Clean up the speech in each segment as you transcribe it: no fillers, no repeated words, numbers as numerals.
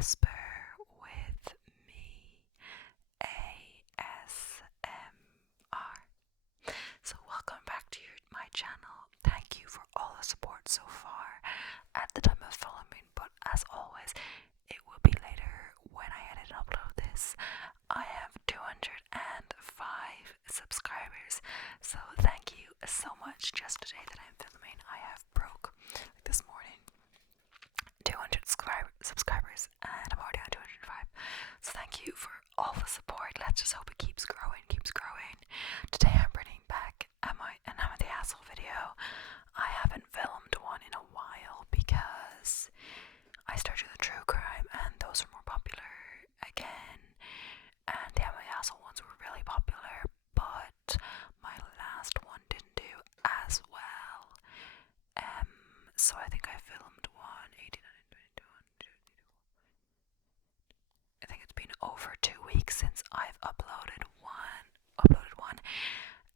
Whisper with me, ASMR. So welcome back to my channel. Thank you for all the support so far at the time of filming, but as always, it will be later when I edit and upload this. I have 205 subscribers, so thank you so much. Just today that I'm filming, I have broke, like this morning, 200 subscribers, and I'm already on 205. So thank you for all the support. Let's just hope it keeps growing. Today I'm bringing back Am I the Asshole video. I haven't filmed one in a while because I started the true crime and those are more popular again. And the Am I the Asshole ones were really popular, but my last one didn't do as well. So I think I filmed one 18, 19, 20, 21, 22. I think it's been over 2 weeks since I've uploaded one,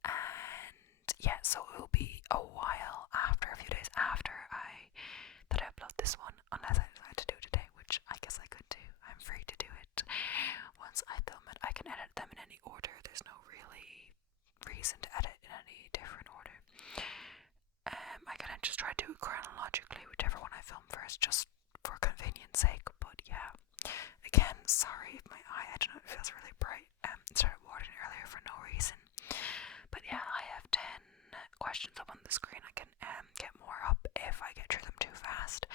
and yeah, so it will be a while after, a few days after I upload this one, unless I decide to do it today, which I guess I could do. I'm free to do it. Once I film it, I can edit them in any order. There's no really reason to edit in any different order. I can just try to do it chronologically, whichever one I film first, just for convenience sake. But yeah, again, sorry if my eye, I don't know, it feels really bright. It started watering earlier for no reason. But yeah, I have 10 questions up on the screen. I can get more up if I get through them too fast.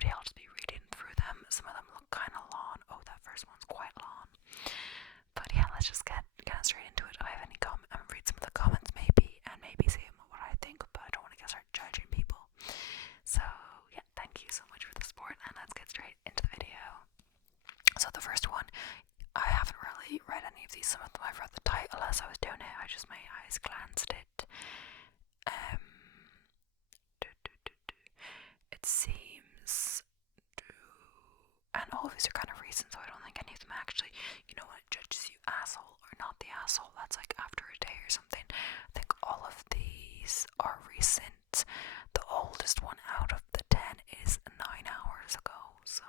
But yeah, I'll just be reading through them. Some of them look kind of long. Oh, that first one's quite long. But yeah, let's just get straight into it. If I have any read some of the comments maybe, and maybe see what I think, but I don't want to start judging people. So yeah, thank you so much for the support, and let's get straight into the video. So the first one, I haven't really read any of these. Some of them I've read the title as I was doing it. My eyes glanced it. It seems to, and all of these are kind of recent, so I don't think any of them actually, when it judges you asshole or not the asshole, that's like after a day or something. I think all of these are recent. The oldest one out of the 10 is 9 hours ago, so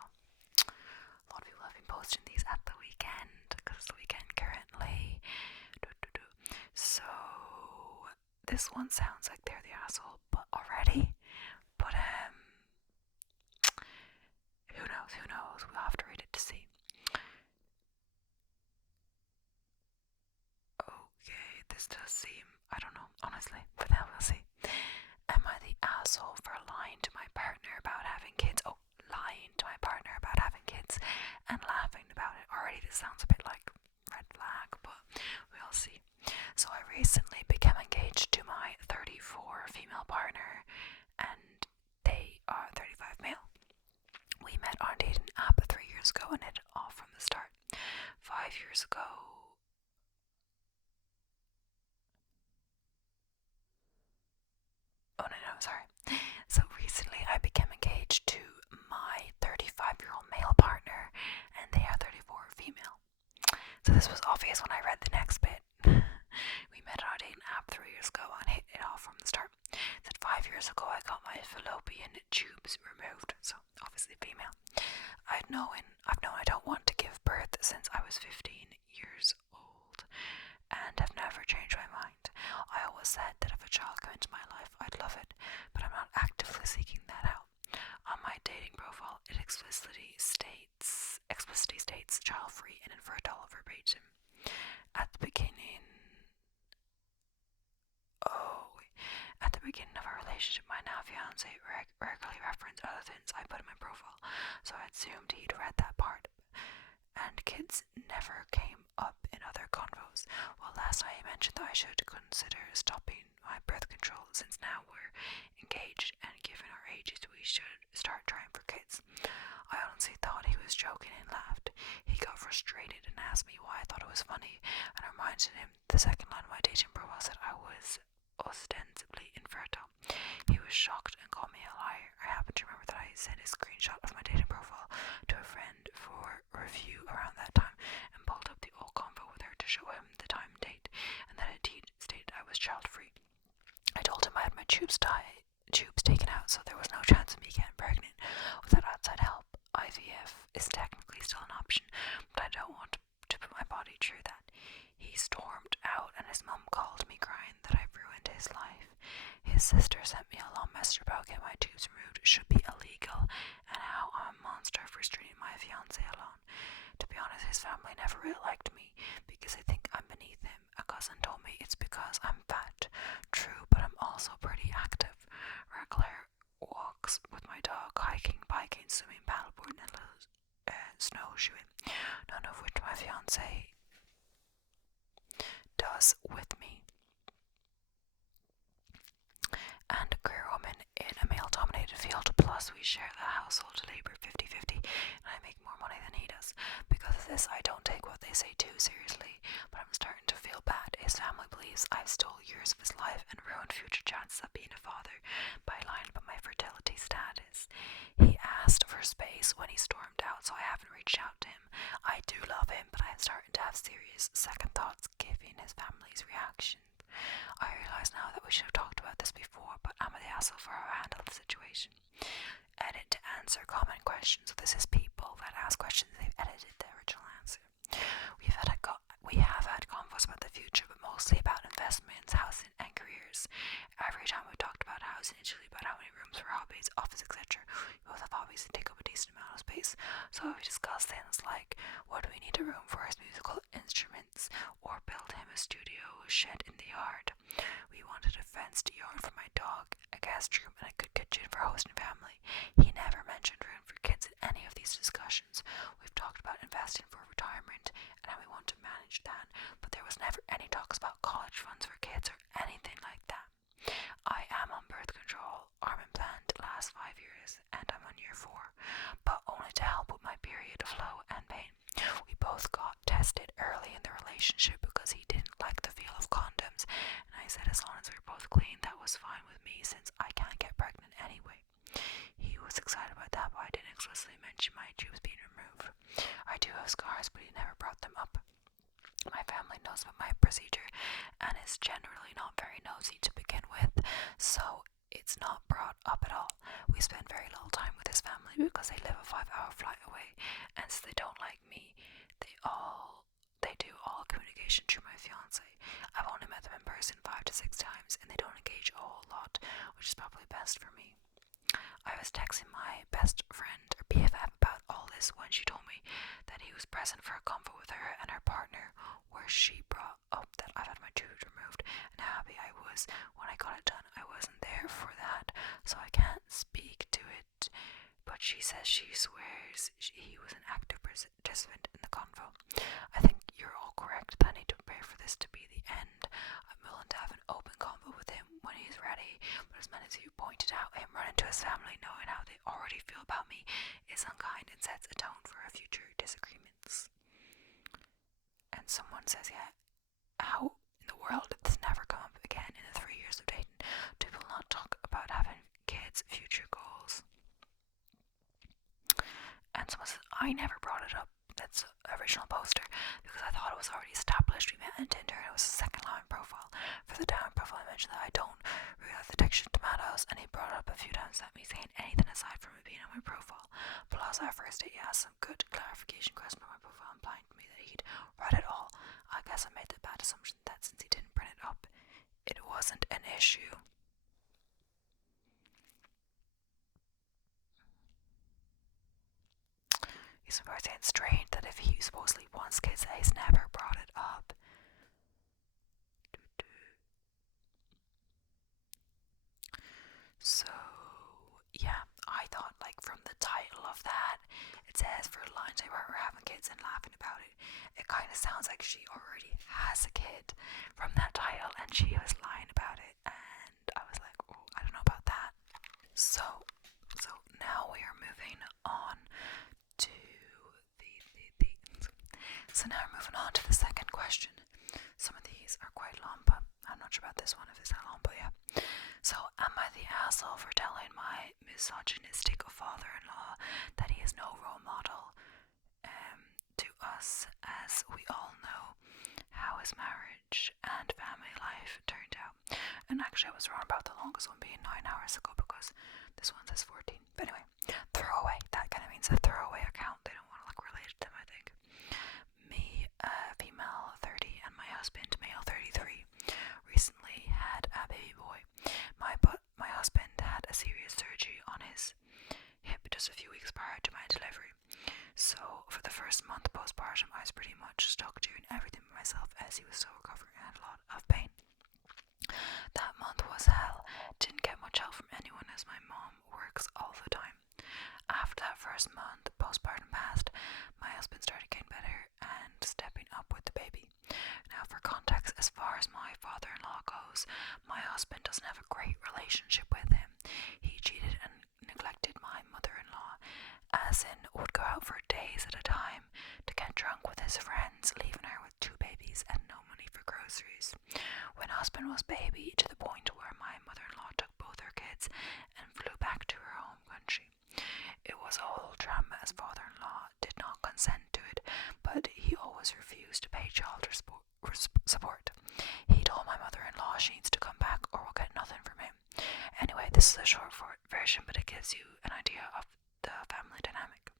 a lot of people have been posting these at the weekend, because it's the weekend currently. So this one sounds like they're the asshole, but already. But who knows? We'll have to read it to see. Okay, this does seem, I don't know, honestly, but now we'll see. Am I the asshole for lying to my partner about having kids? Oh, lying to my partner about having kids and laughing about it. Already this sounds a bit like red flag, but we'll see. So I recently became engaged to my 34 female partner, and they are 35 male. We met on a dating app 3 years ago and hit it off from the start. 5 years ago, So recently I became engaged to my 35-year-old male partner, and they are 34 female. So this was obvious when I read the next bit. We met on a dating app 3 years ago and hit it off from the start. It said 5 years ago I got my fallopian tubes removed, so obviously female. I've known I don't want to give birth since I was 15 years old, and have never changed my mind. I always said that if a child came into my life, I'd love it, but I'm not actively seeking that out. On my dating profile, it explicitly states child-free and infertile verbatim. At the beginning of our relationship, my now fiance regularly referenced other things I put in my profile, so I assumed he'd read that part. And kids never came up in other convos. Well, last night he mentioned that I should consider stopping my birth control, since now we're engaged and given our ages we should start trying for kids. I honestly thought he was joking and laughed. He got frustrated and asked me why I thought it was funny, and I reminded him the second line of my dating profile said I was ostensibly infertile. He was shocked and called me a liar. I happen to remember that I sent a screenshot of my dating profile to a friend for review around that time, and pulled up the old convo with her to show him the time and date, and that indeed stated I was child-free. I told him I had my tubes taken out, so there was no chance of me getting pregnant without outside help. IVF is technically sister sent me a long message about getting my tubes removed should be illegal, and how I'm a monster for treating my fiance alone. To be honest, his family never really liked me because they think I'm beneath him. A cousin told me it's because I'm fat. True, but I'm also pretty active. Regular walks with my dog, hiking, biking, swimming, paddleboarding, and little snowshoeing. None of which my fiance does with me. And a career woman in a male-dominated field, plus we share the household labor 50-50, and I make more money than he does. Because of this, I don't take what they say too seriously, but I'm starting to feel bad. His family believes I've stole years of his life and ruined future chances of being a father by lying about my fertility status. He asked for space when he stormed out, so I haven't reached out to him. I do love him, but I'm starting to have serious second thoughts given his family's reaction. I realise now that we should have talked about this before, but I'm the asshole for how I handled the situation. Edit to answer common questions. So this is people that ask questions, they've edited the original answer. We have had convos about the future, but mostly about investments, housing, and careers. Every time we talked about housing, it's usually about how many rooms for hobbies, office, etc. We both have hobbies that take up a decent amount of space, so we discussed things like, what do we need a room for his musical instruments, or build him a studio shed in the yard. We wanted a fenced yard for my dog, a guest room, and a good kitchen for hosting family. He never mentioned room for kids in any of these discussions. We've talked about investing for retirement and how we want to manage that, but there was never any talks about college funds for kids or anything like that. I am on birth control, arm implant, last 5 years, and I'm on year 4, but only to help with my period flow and pain. We both got tested early in the relationship because he didn't like the feel of condoms, and I said as long as we were both clean, that was fine with me since I can't get pregnant anyway. He was excited about that, but I didn't explicitly mention my tubes being removed. I do have scars, but he never brought them up. My family knows about my procedure and is generally not very nosy to begin with, so it's not brought up at all. We spend very little time with his family because they live a 5-hour flight away, and since they don't like me, they do all communication through my fiance. I've only met them in person 5 to 6 times, and they don't engage a whole lot, which is probably best for me. I was texting my best friend, or BFF, about all this when she told me that he was present for a convo with her and her partner, where she brought up that I've had my tubes removed and how happy I was when I got it done. I wasn't there for that, so I can't speak to it, but she says she swears he was an active participant in the convo. I think you're all correct that I need to prepare for this to be the end. I'm willing to have an open convo with him when he's ready, but as many of you pointed out, him running to his family knowing how they already feel about me is unkind and sets a tone for our future disagreements. And someone says, yeah, how in the world did this never come up again in the 3 years of dating? Do people not talk about having kids, future goals? And someone says, I never brought it up. That's the original poster because I thought it was already established. We met on Tinder and it was a second line profile. For the down profile, I mentioned that I don't really like the texture of tomatoes, and he brought it up a few times without me saying anything aside from it being on my profile. Plus, our first date, he asked some good clarification questions about my profile, implying to me that he'd read it all. I guess I made the bad assumption that since he didn't print it up, it wasn't an issue. He's saying it's strange that if he supposedly wants kids, that he's never brought it up. So, yeah, I thought, like, from the title of that, it says for lunch they were having kids and laughing about it. It kind of sounds like she already has a kid from that title, and she was lying about it, and I was like, oh, I don't know about that. So now we are moving on to So now we're moving on to the second question. Some of these are quite long, but I'm not sure about this one if it's that long, but yeah. So, am I the asshole for telling my misogynistic father-in-law that he is no role model to us, as we all know how his marriage and family life turned out? And actually I was wrong about the longest one being 9 hours ago because this one says 14. But anyway, throwaway. That kind of means a throwaway account. They don't want to look related to them, I think. Me, female 30, and my husband, male 33, recently had a baby boy. My butt as he was still recovering and had a lot of pain. That month was hell. Didn't get much help from anyone as my mom works all the time. After that first month, postpartum passed, my husband started getting better and stepping up with the baby. Now, for context, as far as my father-in-law goes, my husband doesn't have a great relationship with him. He cheated and neglected my mother-in-law, as in would go out for days at a time to get drunk with his friends, leaving her with 2 babies and no money for groceries. When husband was baby, to the point where my mother-in-law took both her kids and flew back to her home country. It was a whole drama as father-in-law did not consent to it, but he always refused to pay child support. He told my mother-in-law she needs to come back or we'll get nothing from him. Anyway, this is a short version, but it gives you an idea of the family dynamic.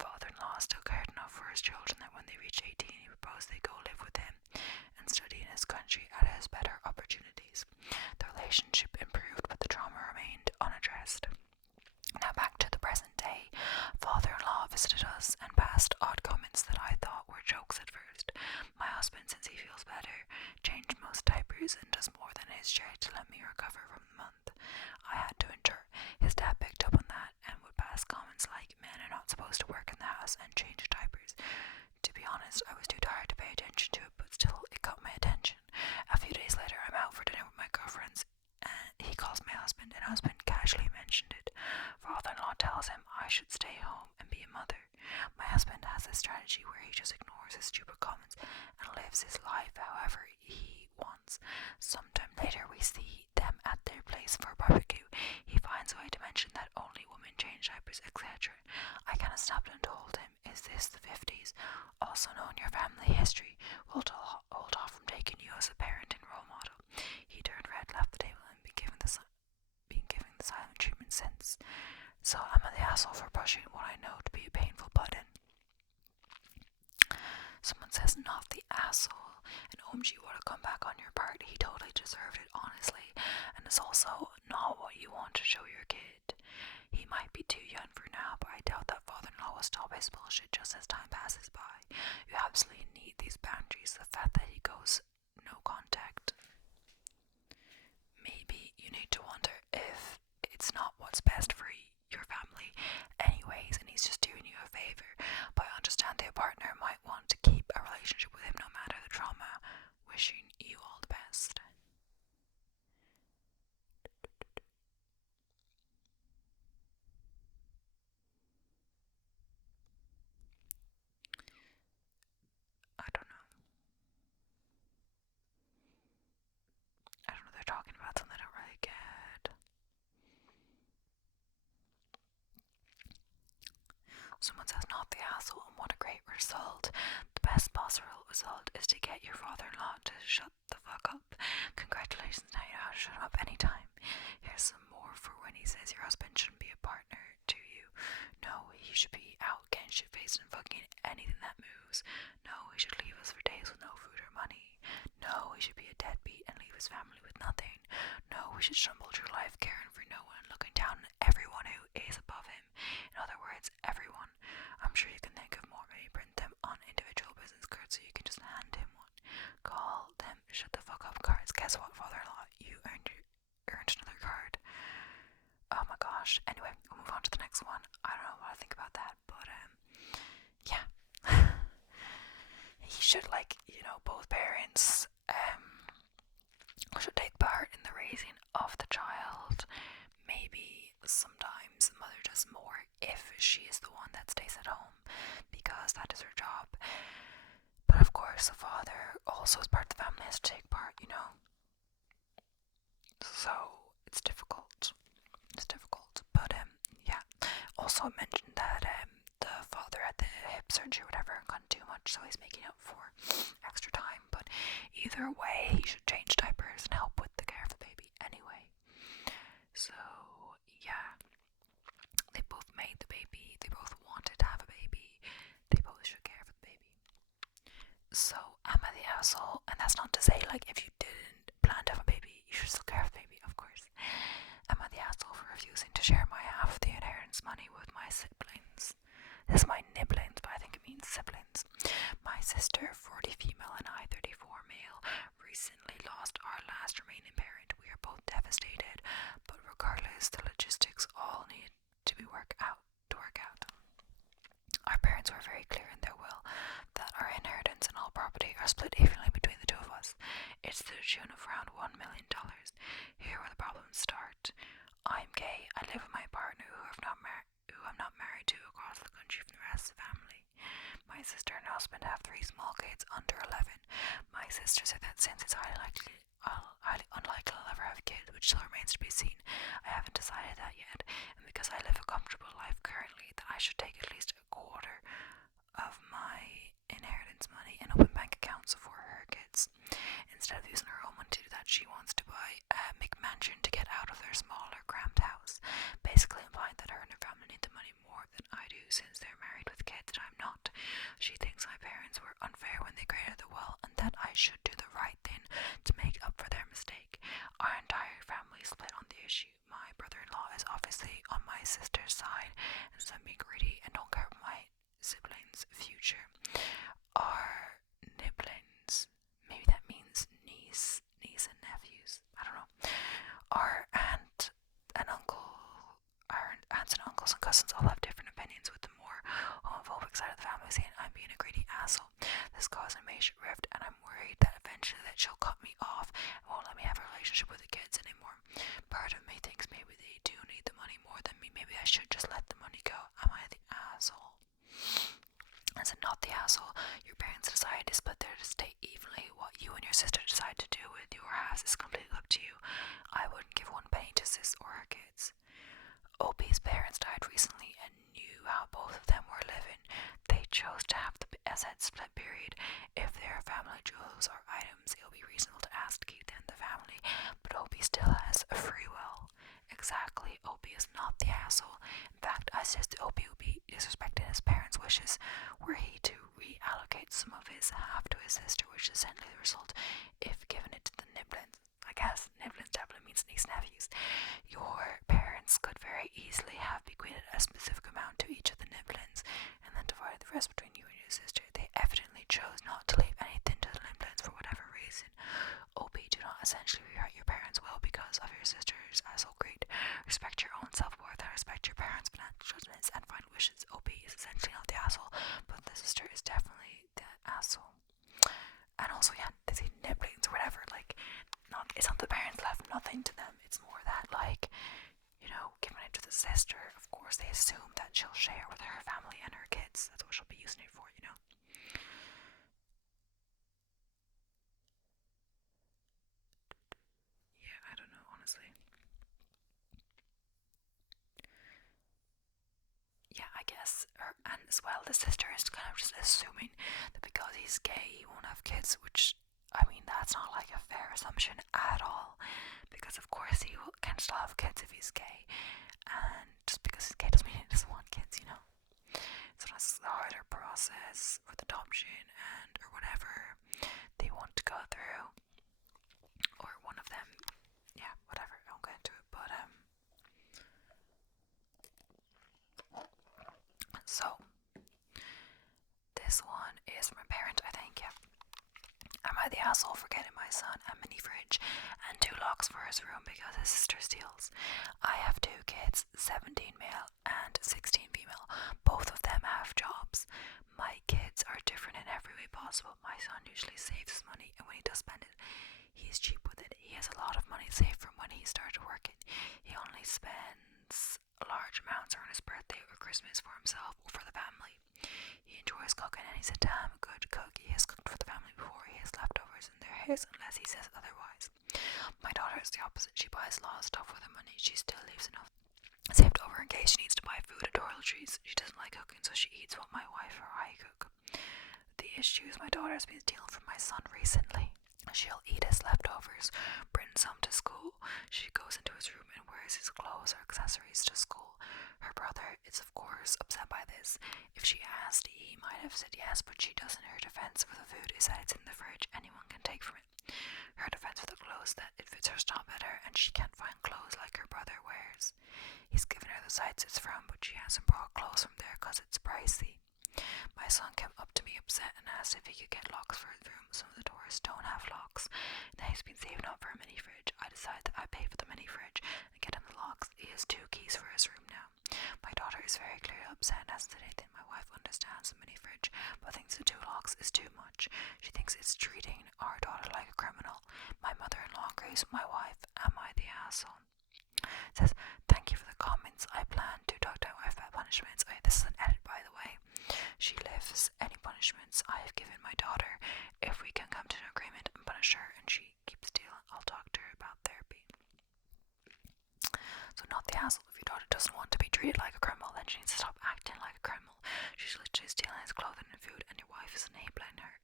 Father-in-law still cared enough for his children that when they reached 18, he proposed they go live with him and study in his country at his better opportunities. The relationship improved, but the trauma remained unaddressed. Now back to the present day. Father-in-law visited us and passed odd comments that I thought were jokes at first. My husband, since he feels better, changed most diapers and does more than his share to let me recover from the month I had to endure. His dad picked up on that and would pass comments like, men are not supposed to work in the house and change diapers. To be honest, I was too tired to pay attention to it, but still, it got my attention. A few days later, I'm out for dinner with my girlfriends, and he calls my husband, and husband casually mentioned it. Father-in-law tells him I should stay home and be a mother. My husband has a strategy where he just ignores his stupid comments and lives his life however he wants. Sometime later, we see them at their place for a barbecue. He finds a way to mention that only women change diapers, etc. I kind of snapped and told him, is this the 50s? Also, knowing your family history will hold off from taking you as a parent and role model. He turned red, left the table, and been given the silent treatment since. So am I the asshole for pushing what I know to be a painful button? Someone says, not the asshole. And OMG, what a comeback on your part. He totally deserved it, honestly. And it's also not what you want to show your kid. He might be too young for now, but I doubt that father-in-law will stop his bullshit just as time passes by. You absolutely need these boundaries. The fact that he goes no contact. Maybe you need to wonder if it's not what's best for your family anyways, and he's just doing you a favor. But I understand that your partner might want to keep a relationship with him no matter the trauma. Wishing you all the best. I don't know. They're talking about something I don't really get. Someone says, not the asshole, and what a great result. The best possible result is to get your father-in-law to shut the fuck up. Congratulations, now you know how to shut up anytime. Here's some more for when he says your husband shouldn't be a partner to you. No, he should be out getting shit-faced and fucking anything that moves. No, he should leave us for days with no food or money. No, he should be a deadbeat and leave his family with nothing. No, he should stumble through life caring for no one, looking down on everyone who is above him. In other words, everyone. I'm sure you can think of more. Maybe print them on individual business cards so you can just hand him one. Call them shut the fuck up cards. Guess what, father-in-law? You earned another card. Oh my gosh. Anyway, we'll move on to the next one. I don't know what I think about that, but yeah. He should, both parents should take part in the raising of the child. Maybe sometimes the mother does more if she is the one that stays at home, because that is her job. But of course, the father also, as part of the family, has to take part, So it's difficult. But yeah. Also mentioned that the father had the hip surgery or whatever and couldn't do much, so he's making up for extra time. But either way, he should change diapers and help with the care of the baby anyway. So yeah, they both made the baby, they both wanted to have a baby, they both should care for the baby. So am I the asshole? And that's not to say if you didn't plan to have a baby, you should still care for the baby, of course. Am I the asshole for refusing to share my half of the inheritance money with my siblings? This is my nibblings, but I think it means siblings. My sister, 40 female, and I, 34 male, recently lost our last remaining parent. We are both devastated, but regardless, the logistics all need to be work out. Our parents were very clear in their will that our inheritance and all property are split evenly between the two of us. It's to the tune of around $1 million. Here where the problems start. I'm gay. I live with my partner who I'm not married to across the country from the rest of the family. My sister and husband have 3 small kids under 11. My sister said that since it's highly unlikely I'll ever have kids, which still remains to be seen, I haven't decided that yet, and because I live a comfortable life currently, that I should take at least a quarter of my inheritance money and open bank accounts for her kids. Instead of using her own money to do that, she wants to buy a McMansion to get out of their smaller, cramped house, basically implying that her and her family need the money more than I do since they're married with kids and I'm not. She thinks my parents were unfair when they created the will and that I should do the right thing to make up for their mistake. Our entire family split on the issue. My brother-in-law is obviously on my sister's side, and so I'm being greedy and don't care about my siblings' future. Our nibblings, maybe that means niece and nephews, I don't know. Our aunt and uncle, our aunts and uncles and cousins all have different opinions, with the more homophobic side of the family saying I'm being a greedy asshole. This caused a major rift, and I'm worried that eventually that she'll cut me off and won't let me have a relationship with the kids anymore. Part of me thinks maybe they do need the money more than me. Maybe I should just let the money go. Am I the asshole? I said, not the asshole. Your parents decided to split their estate evenly. What you and your sister decide to do with your house is completely up to you. I wouldn't give one penny to sis or her kids. Opie's parents died recently and knew how both of them were living. They chose to have the asset split period. If they are family jewels or items, it'll be reasonable to ask to keep them in the family, but Opie still has a free will. Exactly, Opie is not the asshole. In fact, I suggest that Opie would be disrespecting his parents' wishes were he to reallocate some of his half to his sister, which is essentially the result if given it to the nibblings. I guess nibblings definitely means niece nephews. Your parents could very easily have bequeathed a specific amount to each of the nibblings and then divided the rest between you and your sister. They evidently chose not to leave anything to the nibblings for whatever reason. Opie, do not essentially rewrite your parents' will because of your sister's asshole greed. Respect your own self-worth and respect your parents' financial judgments and final wishes. Opie is essentially not the asshole, but the sister is definitely the asshole. And also, yeah, they say nibblings or whatever, like, it's not the parents left nothing to them. It's more that, like, giving it to the sister, of course, they assume that she'll share with her family and her kids. That's what she'll be using it for. Yeah, I don't know, honestly. Yeah, I guess, and as well, the sister is kind of just assuming that because he's gay, he won't have kids, which, I mean, that's not like a fair assumption at all, because of course can still have kids if he's gay, and just because he's gay doesn't mean he doesn't want kids. So that's the harder process with adoption or whatever they want to go through, or one of them, yeah, whatever, I won't get into it, but, so, this one is from a parent, I think, yeah. Am I the asshole for getting my son a mini fridge and 2 locks for his room because his sister steals? I have 2 kids, 17 male and 16 female. Both of them have jobs. My kids are different in every way possible. My son usually saves his money, and when he does spend it, he's cheap with it. He has a lot of money saved from when he started working. He only spends large amounts around his birthday or Christmas for himself or for the family. He enjoys cooking, and he's a damn good cook. He has cooked for the family before. He has leftovers, and they're his unless he says otherwise. My daughter is the opposite. She buys a lot of stuff with her money. She still leaves enough saved over in case she needs to buy food at toiletries. She doesn't like cooking, so she eats what my wife or I cook. The issue is my daughter has been stealing from my son recently. She'll eat his leftovers, bring some to school. She goes into his room and wears his clothes or accessories to school. Her brother is, of course, upset by this. If she asked, he might have said yes, but she does in her defense for the food is that it's in the fridge, anyone can take from it. Her defense for the clothes that it fits her style better, and she can't find clothes like her brother wears. He's given her the sites it's from, but she hasn't brought clothes from there because it's pricey. My son came up to me upset and asked if he could get locks for his room. Some of the doors don't have locks. Now he's been saving up for a mini fridge. I decided that I'd pay for the mini fridge and get him the locks. He has 2 keys for his room now. My daughter is very clearly upset and hasn't said anything. My wife understands the mini fridge, but thinks the 2 locks is too much. She thinks it's treating our daughter like a criminal. My mother-in-law agrees with my wife. Am I the asshole? It says, thank you for the comments. I plan to talk to my wife about punishments. This is an edit, by the way. She lives any punishments I have given my daughter. If we can come to an agreement and punish her and she keeps stealing, I'll talk to her about therapy. So not the asshole. If your daughter doesn't want to be treated like a criminal, then she needs to stop acting like a criminal. She's literally stealing his clothing and food, and your wife is enabling her.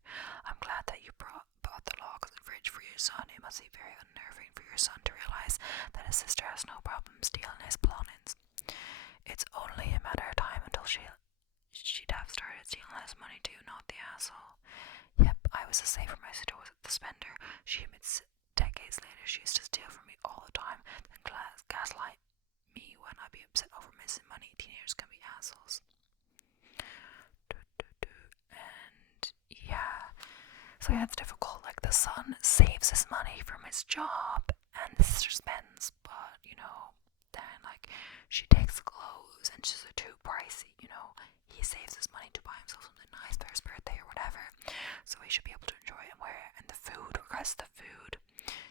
I'm glad that you bought the locks and fridge for your son. It must be very unnerving for your son to realise that his sister has no problem stealing his belongings. It's only a matter of time until she'd have started stealing his money too, not the asshole. Yep, I was the same for my sister was the spender. She admits decades later she used to steal from me all the time, then gaslight me when I'd be upset over missing money. Teenagers can be assholes. And yeah, so yeah, it's difficult. Like, the son saves his money from his job and the sister spends, but then like she takes the clothes and she's too pricey. He saves his money to buy himself something nice for his birthday or whatever, so he should be able to enjoy it and wear it. And the food, regards the food,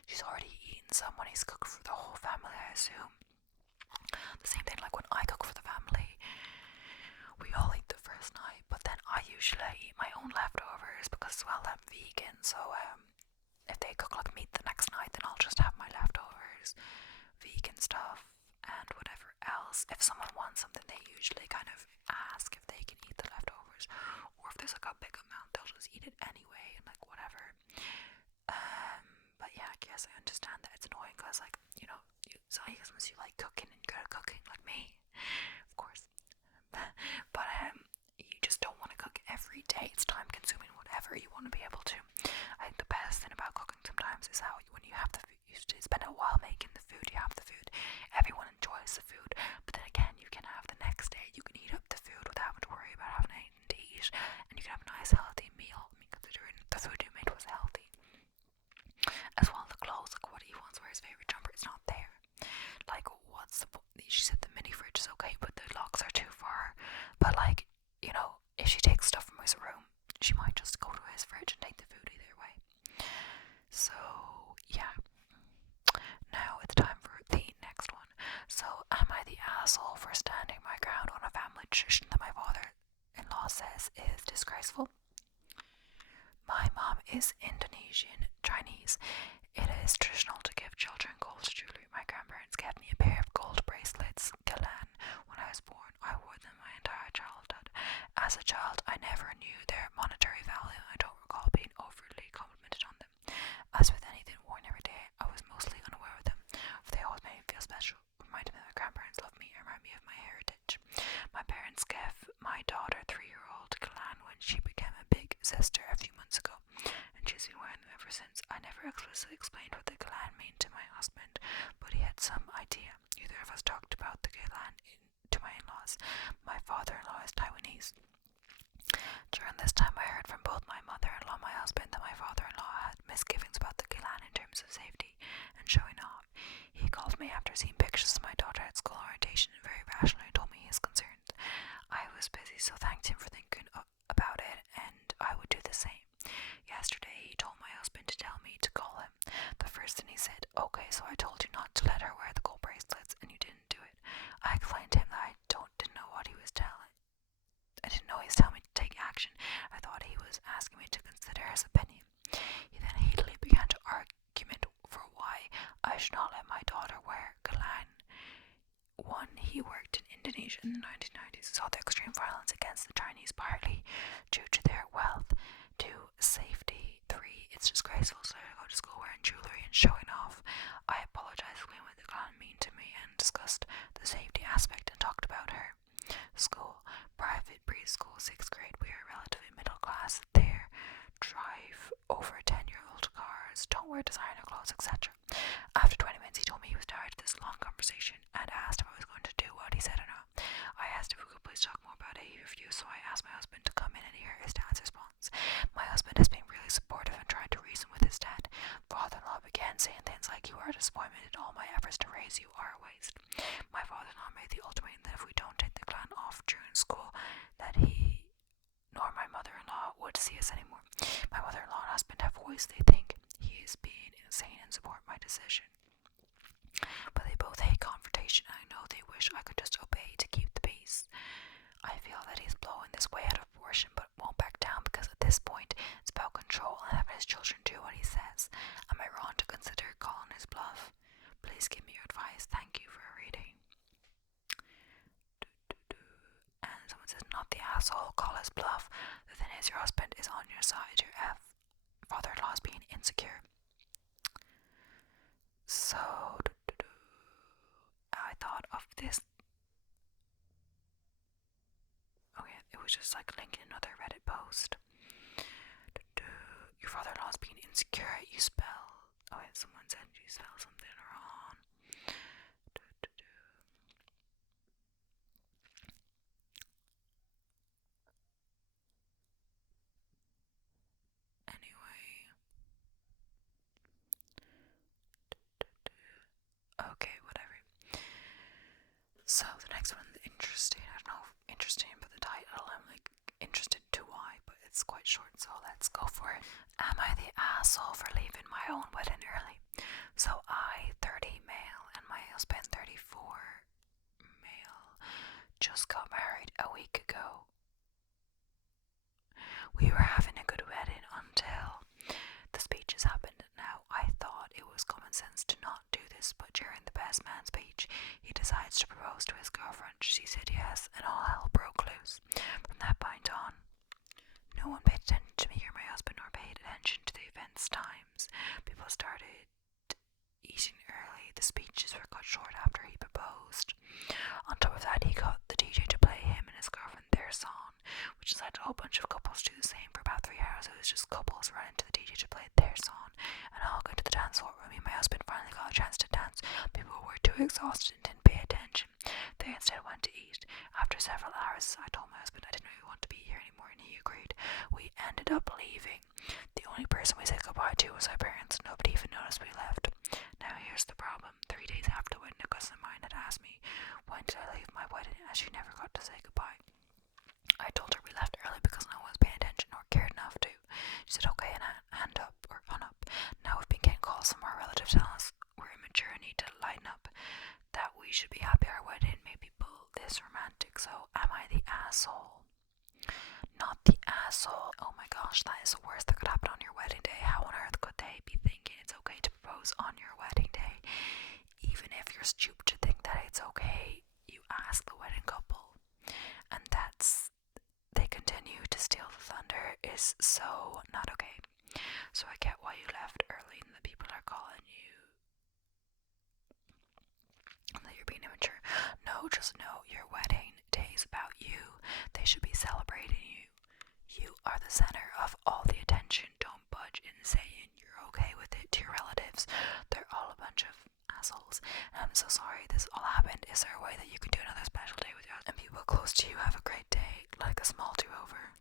she's already eaten some when he's cooked for the whole family, I assume. The same thing, like when I cook for the family, we all eat the first night, but then I usually eat my own leftovers because, well, I'm vegan, so if they cook like meat the next night, then I'll just have my leftovers, vegan stuff, and whatever else. If someone wants something, they usually kind of ask if they can eat the leftovers, or if there's like a big amount, they'll just eat it anyway, and like whatever. But yeah, I guess I understand that it's annoying because, like, so I guess once you like cooking and you're good at cooking, like me, of course. But you just don't want to cook every day. It's time consuming, whatever. You want to be able to. I think the best thing about cooking sometimes is how when you have the food, you spend a while making the food, you have the food, everyone enjoys the food, but then again, you can have the next day, you can eat up the food without having to worry about having anything to eat, and you can have a nice healthy meal. I mean, considering the food you made was healthy. As well, the clothes, like what he wants for his favourite jumper, it's not there. Like, what's the point? She said the mini fridge is okay, but the locks are too far. But like, if she takes stuff from his room, she might just go to his fridge and take the food either way. So yeah. Now it's time for the next one. So, am I the asshole for standing my ground on a family tradition that my father-in-law says is disgraceful? My mom is Indonesian Chinese. It is traditional to give children gold jewelry. My grandparents gave me a pair of gold bracelets, galan, when I was born. I wore them my entire childhood. As a child, I never knew their monetary value. I don't recall being overly complimented on them. As with anything worn every day, I was mostly unaware of them, for they always made me feel special, reminded me that my grandparents loved me and reminded me of my heritage. My parents gave my daughter 3-year-old galan when she became a big sister a few months ago, and she's been wearing them ever since. I never explicitly explained what the galan meant to my husband, but he had some idea. Neither of us talked about the galan to my in-laws. My father-in-law is Taiwanese. During this time, I heard from both my mother-in-law and my husband that my father-in-law had misgivings about the galan in terms of safety and showing off. He called me after seeing pictures of my daughter at school orientation and very rationally told me his concerns. I was busy, so thanked him for thinking about it, and I would do the same. Yesterday, he told my husband to tell me to call him. The first thing he said, okay, so I told you not to let her wear the gold bracelets, and you didn't do it. I explained to him that I didn't know what he was telling. I didn't know he was telling me to take action. I thought he was asking me to consider his opinion. He then heatedly began to argument for why I should not let my daughter wear galan. 1. He worked in Indonesia in the 1990s, saw the extreme violence against the Chinese partly due to their wealth. 2. Safety. 3. It's disgraceful, so I go to school wearing jewellery and showing off. I apologized for what the galan mean to me and discussed the safety aspect and talked about her. School. Private preschool, 6th grade. We are relatively middle class there. Drive over 10-year-old cars. designers, don't wear designer clothes, etc. After 20 minutes, he told me he was tired of this long conversation and asked if I was going to do what he said or not. I asked if we could please talk more about AITA reviews, so I asked my husband to come in and hear his dad's response. My husband has been really supportive and tried to reason with his dad. Father-in-law began saying things like, "You are a disappointment and all my efforts to raise you are a waste." My father-in-law made the ultimatum that if we don't take the clan off during school, that he nor my mother-in-law would see us anymore. My mother-in-law and husband have voiced they think he is being insane and support my decision. But they both hate confrontation, and I know they wish I could just obey to keep the peace. I feel that he's blowing this way out of proportion, but won't back down because at this point it's about control and having his children do what he says. Am I wrong to consider calling his bluff? Please give me your advice. Thank you for reading. And someone says, not the asshole, call his bluff. The thing is, your husband is on your side. Your father-in-law is being insecure. So, I thought of this. Okay, it was just like linking another Reddit post. Your father-in-law is being insecure. You spell. Oh, yeah, someone said you spell something wrong. Anyway. Okay, whatever. So the next one's interesting. I don't know if interesting, but the title I'm like interested to why, but it's quite short, so let's go for it. Am I the asshole for leaving my own wedding early? So I, 30 male, and my husband, 34 male, just got married a week ago. We were having a good wedding until the speeches happened. Now, I thought it was common sense to not do this, but during the best man speech, he decides to propose to his girlfriend. She said yes, and all hell broke loose. From that point on, no one paid attention to me or my husband, nor paid attention to the event's times. People started eating early. The speeches were cut short after he proposed. On top of that, he got the DJ to play him and his girlfriend their song, which led a whole bunch of couples to do the same for about 3 hours. It was just couples running to the DJ to play their song, and all going to the dance floor where me and my husband finally got a chance to dance. People were too exhausted and didn't pay attention. They instead went to eat. After several hours, I told my husband I didn't really want to be here anymore, and he agreed. We ended up leaving. The only person we said goodbye to was our parents. Nobody even noticed we left. Now here's the problem. 3 days after the wedding, a cousin of mine had asked me, when did I leave my wedding, as she never got to say goodbye. I told her we left early because no one was paying attention or cared enough to. She said okay and hand up or hung up. Now we've been getting calls from our relatives telling us we're immature and need to lighten up, that we should be happy our wedding made people this romantic. So am I the asshole? Not the asshole. Oh my gosh, that is the worst that could happen on your wedding day. How on earth could they be thinking it's okay to propose on your wedding day? Even if you're stupid to think that it's okay, you ask the wedding couple, and they continue to steal the thunder is so not okay. So I get why you left early and the people are calling you that you're being immature. No, just know your wedding day is about you. They should be celebrating you. You are the center of all the attention. Don't budge in saying you're okay with it to your relatives. They're all a bunch of assholes. And I'm so sorry this all happened. Is there a way that you can do another special day with your and people close to you have a great day, like a small do-over?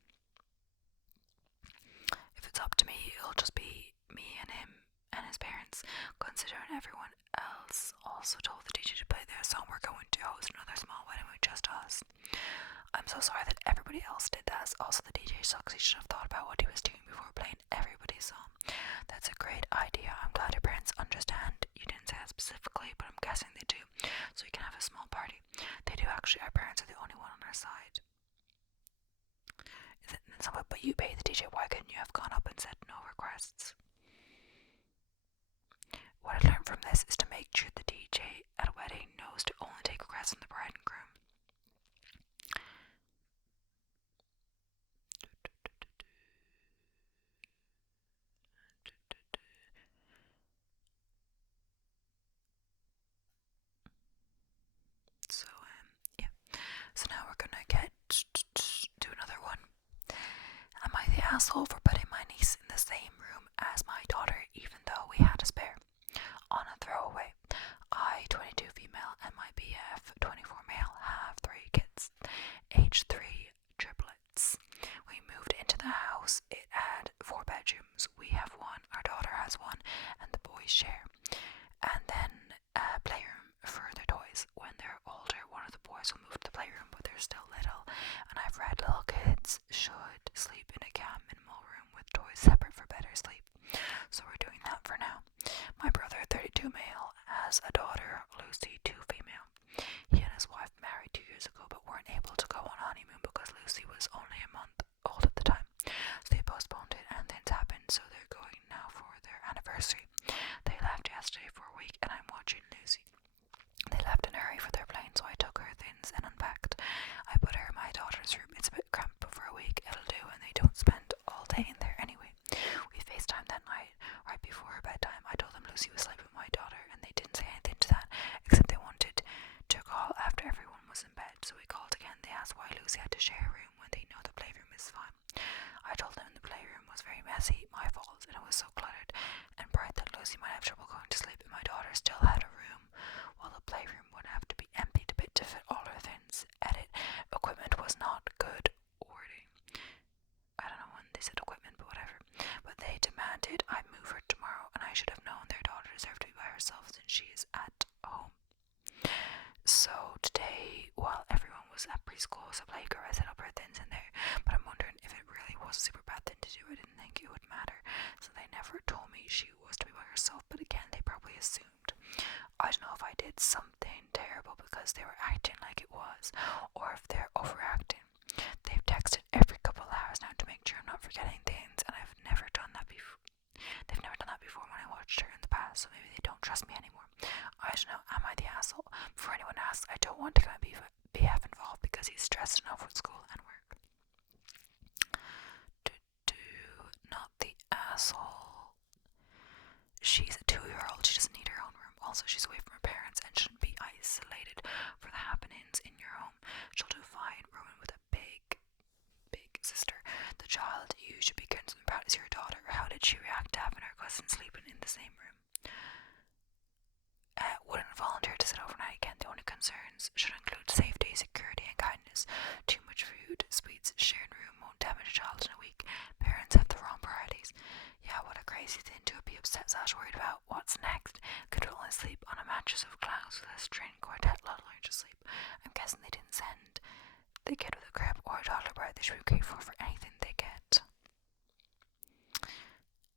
If it's up to me, it'll just be me and him and his parents, considering everyone else also told the DJ to play their song. We're going to host another small wedding with just us. I'm so sorry that everybody else did that. Also, the DJ sucks. He should have thought about what he was doing before playing everybody's song. That's a great idea. I'm glad your parents understand. You didn't say that specifically, but I'm guessing they do. So you can have a small party. They do actually. Our parents are the only one on our side. But you pay the DJ. Why couldn't you have gone up and said no requests? What I learned from this is to make sure the DJ at a wedding knows to only take requests from the bride and groom. So, yeah. So now we're gonna get to another one. Am I the asshole for putting my niece in the same bedrooms. We have one, our daughter has one, and the boys share. And then a playroom for their toys. When they're older, one of the boys will move to the playroom, but they're still little. And I've read little kids should sleep in a minimal room with toys separate for better sleep. So we're doing that for now. My brother, 32 male, has a daughter, Lucy, 2 female. He and his wife married 2 years ago, but weren't able to go on honeymoon because Lucy was only a month old at the time. So they postponed it and things happened, so they're going now for their anniversary. They left yesterday for a week and I'm watching Lucy. They left in a hurry for their plane, so I took her things and unpacked. I put her in my daughter's room. It's a bit cramped, but for a week it'll do, and they don't spend all day in there anyway. We FaceTimed that night, right before her bedtime. I told them Lucy was sleeping with my daughter, and they didn't say anything to that, except they wanted to call after everyone was in bed. So we called again. They asked why Lucy had to share a room when they know the playroom is fine. I told them the playroom was very messy, my fault, and it was so cluttered and bright that Lucy might have trouble going to sleep, and my daughter still had a room, while the playroom would have to be emptied a bit to fit all her things. Edit, equipment was not good wording. I don't know when they said equipment, but whatever. But they demanded I move her tomorrow, and I should have known their daughter deserved to be by herself since she is at home. So today, while everyone was at preschool, so playgirl, I set up her things in there, but I'm wondering if it really was a super bad thing to do. I didn't think it would matter, so they never told me she was to be by herself, but again, they probably assumed. I don't know if I did something terrible because they were acting like it was, or if they're overacting. They've texted every couple of hours now to make sure I'm not forgetting things, and I've never done that before. They've never done that before when I watched her in the past, so maybe they don't trust me anymore. I don't know, am I the asshole? Before anyone asks, I don't want to get my BF involved because he's stressed enough with school and work. Not the asshole. She's a 2-year-old, she doesn't need her own room. Also, she's away from her parents and shouldn't be isolated for the happenings in your home. She'll do fine rooming with a big sister. The child you should be concerned about is your daughter. How did she react to having her cousin sleeping in the same room? Wouldn't volunteer to sit overnight again. The only concerns should include safety, security, and kindness. Too much food, sweets, shared room won't damage a child in a week. Parents have the wrong priorities. Yeah, what a crazy thing to be upset / worried about. What's next? Could only sleep on a mattress of clowns with a string quartet lullaby to sleep. I'm guessing they didn't send the kid with a crib or a toddler bed. They should be grateful for anything they get.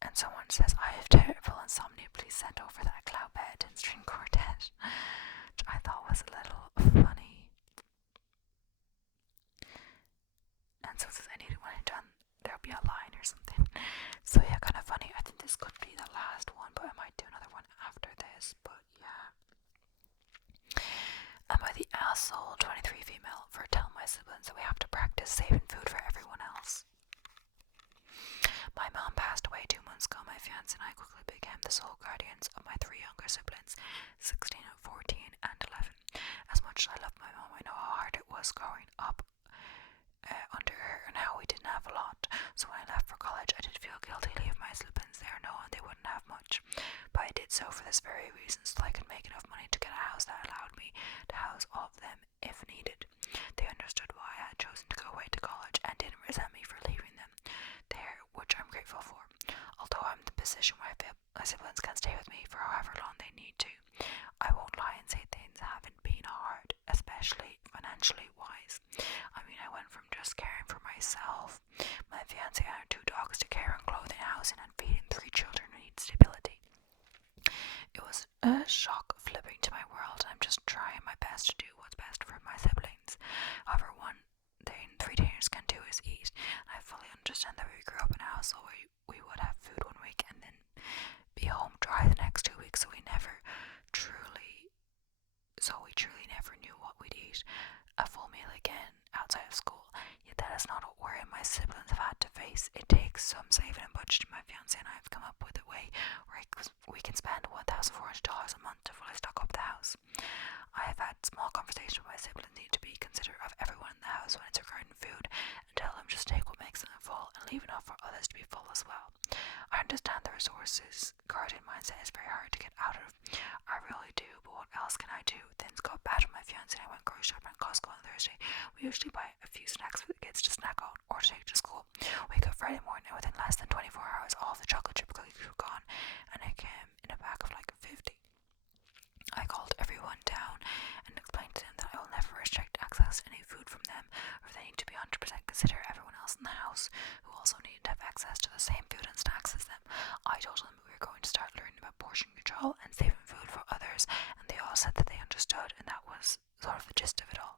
And someone says, I have terrible insomnia, please send over that cloud bed and string quartet, which I thought was a little funny. And so it says, I need it when I'm done, there'll be a line or something. So yeah, kind of funny. I think this could be the last one, but I might do another one after this, but yeah. Am I the asshole, 23 female, for telling my siblings that we have to practice saving food for everyone else? My mom passed away 2 months ago. My fiance and I quickly became the sole guardians of my 3 younger siblings, 16, 14, and 11. As much as I love my mom, I know how hard it was growing up under her, and how we didn't have a lot. So when I left for college, I did feel guilty leaving my siblings there, knowing they wouldn't have much. But I did so for this very reason, so I could make enough money to get a house that allowed me to house all of them if needed. They understood why I had chosen to go away to college and didn't resent me for leaving them there, which I'm grateful for. Although I'm in the position where I feel my siblings can stay with me for however long they need to, I won't lie and say things haven't been hard, especially financially wise. I mean, I went from just caring for myself, my fiance and our 2 dogs, to care and clothing, housing, and feeding 3 children who need stability. It was a shock flipping to my world, and I'm just trying my best to do what's best for my siblings. However, one thing 3 teenagers can do is eat. I fully understand that we grew up in a household where we would have food one week and then be home dry the next 2 weeks, so we truly never knew what we'd eat. A full meal again outside of school. Yet that is not a worry my siblings have had to face. It takes some saving and budgeting. My fiance and I have come up with a way where we can spend $1,400 a month to fully stock up the house. I have had small conversations with my siblings need to be considerate of everyone in the house when it's regarding food, and tell them just take what makes them full and leave enough for others to be full as well. I understand the resources guardian mindset is very hard to get out of. I really do, but what else can I do? Things got bad when my fiance and I went grocery shopping at Costco on Thursday. We usually buy a few snacks for the kids to snack on or to take to school. We got Friday morning, and within less than 24 hours, all the chocolate chip cookies were gone, and it came in a bag of like 50. I called everyone down and explained to them that I will never restrict access to any food from them, or they need to be 100% consider everyone else in the house who also needed to have access to the same food and snacks as them. I told them we were going to start learning about portion control and saving food for others, and they all said that they understood, and that was sort of the gist of it all.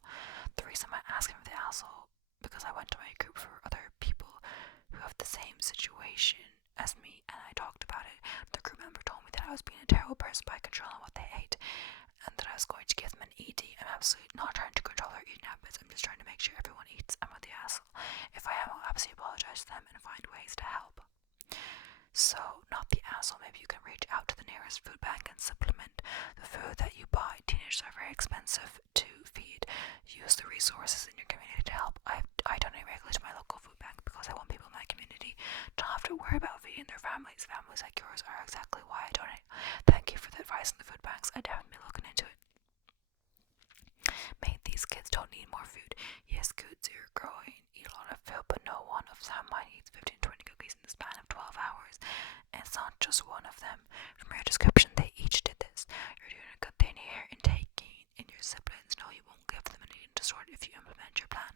The reason I asked him for the asshole because I went to my group for other people who have the same situation as me, and I talked about it. The group member told me that I was being a terrible person by controlling what they ate, and that I was going to give them an ED. I'm absolutely not trying to control their eating habits. I'm just trying to make sure everyone eats. I'm not the asshole. If I am, I'll absolutely apologize to them and find ways to help. So, not the asshole. Maybe you can reach out to the nearest food bank and supplement the food that you buy. Teenagers are very expensive to feed. Use the resources in your community to help. I donate regularly to my local food bank because I want people in my community to not have to worry about feeding their families. Families like yours are exactly why I donate. Thank you for the advice on the food banks. I definitely be looking into it. Mate, these kids don't need more food. Yes, kids are growing, eat a lot of food, but no one of them might eat 15-20 cookies in the span of 12 hours. And it's not just one of them. From your description, they each did this. You're doing a good thing here in taking in your siblings. No, you won't give them an eating disorder if you implement your plan.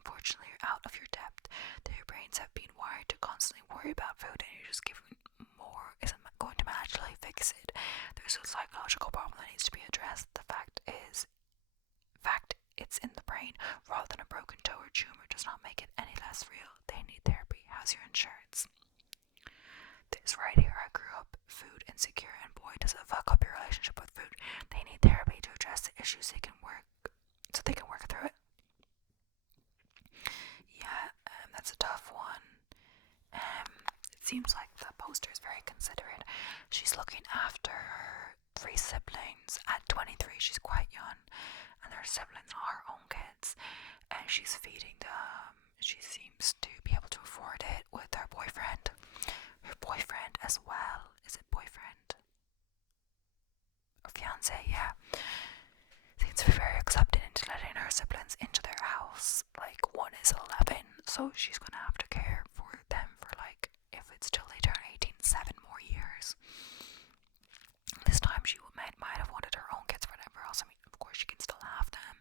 Unfortunately, you're out of your depth. Their brains have been wired to constantly worry about food, and you're just giving more isn't going to magically fix it. There's a psychological problem that needs to be addressed. The fact it's in the brain rather than a broken toe or tumor does not make it any less real. They need therapy. How's your insurance? This right here, I grew up food insecure, and boy does it fuck up your relationship with food. They need therapy to address the issues so they can work through it. Yeah, that's a tough one. It seems like the poster is very considerate. She's looking after her 3 siblings. At 23, she's quite young, and her siblings are her own kids, and she's feeding them. She seems to be able to afford it with her boyfriend. Her boyfriend as well. Is it boyfriend? Or fiance, yeah. Seems to be very accepted into letting her siblings into their house. Like, one is 11, so she's gonna have to care for them for, like, if it's till they turn 18, 7 more years. This time she might have wanted her own kids or whatever else. I mean, of course she can still have them,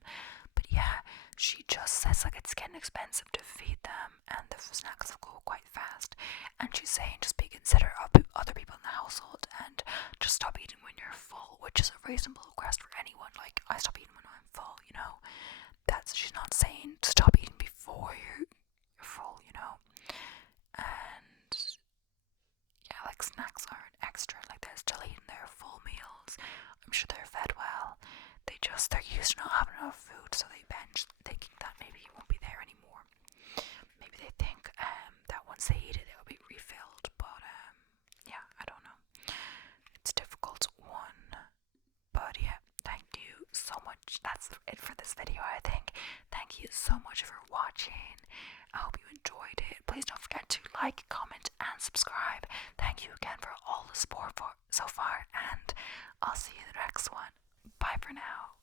but yeah, she just says like it's getting expensive to feed them, and the snacks go quite fast, and she's saying just be considerate of other people in the household and just stop eating when you're full, which is a reasonable request for anyone. Like, I stop eating when I'm full, you know. She's not saying to stop eating before you're full, you know. And yeah, like, snacks aren't extra. Like, they're still eating their full meals. I'm sure they're fed well. They're used to not having enough food, so they bench, thinking that maybe it won't be there anymore. Maybe they think that once they eat it, it'll be refilled. But yeah, I don't know. It's a difficult one. But yeah, thank you so much. That's it for this video, I think. Thank you so much for watching. I hope you enjoyed it. Please don't forget to like, comment, and subscribe. Thank you again for all the support so far, and I'll see you in the next one. Bye for now.